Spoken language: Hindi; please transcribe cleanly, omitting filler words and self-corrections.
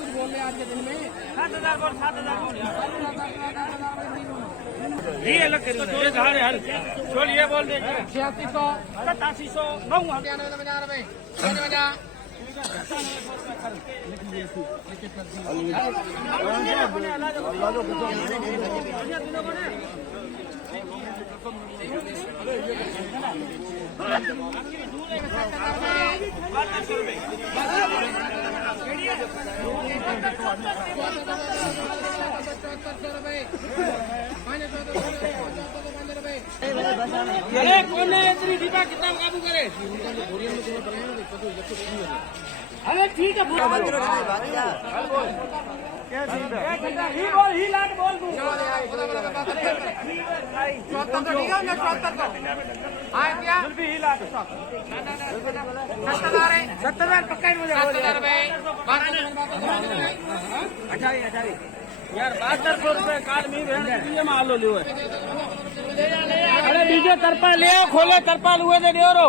कुछ बोल रहे आज के दिन में 7,000 बोल 7,000 ये अलग करिए छोड़ ये बोल दे 8600 8700 अरे कौन है इतनी दीपा कितना काबू करे अरे ठीक है ही लाट बोल दूं ही लाट 70,000 पक्का मुझे 70,000 यार 7200 रुपये काल में मान लो लियो अरे बीजे तरपा ले खोले तरपा हुए दे दियो रो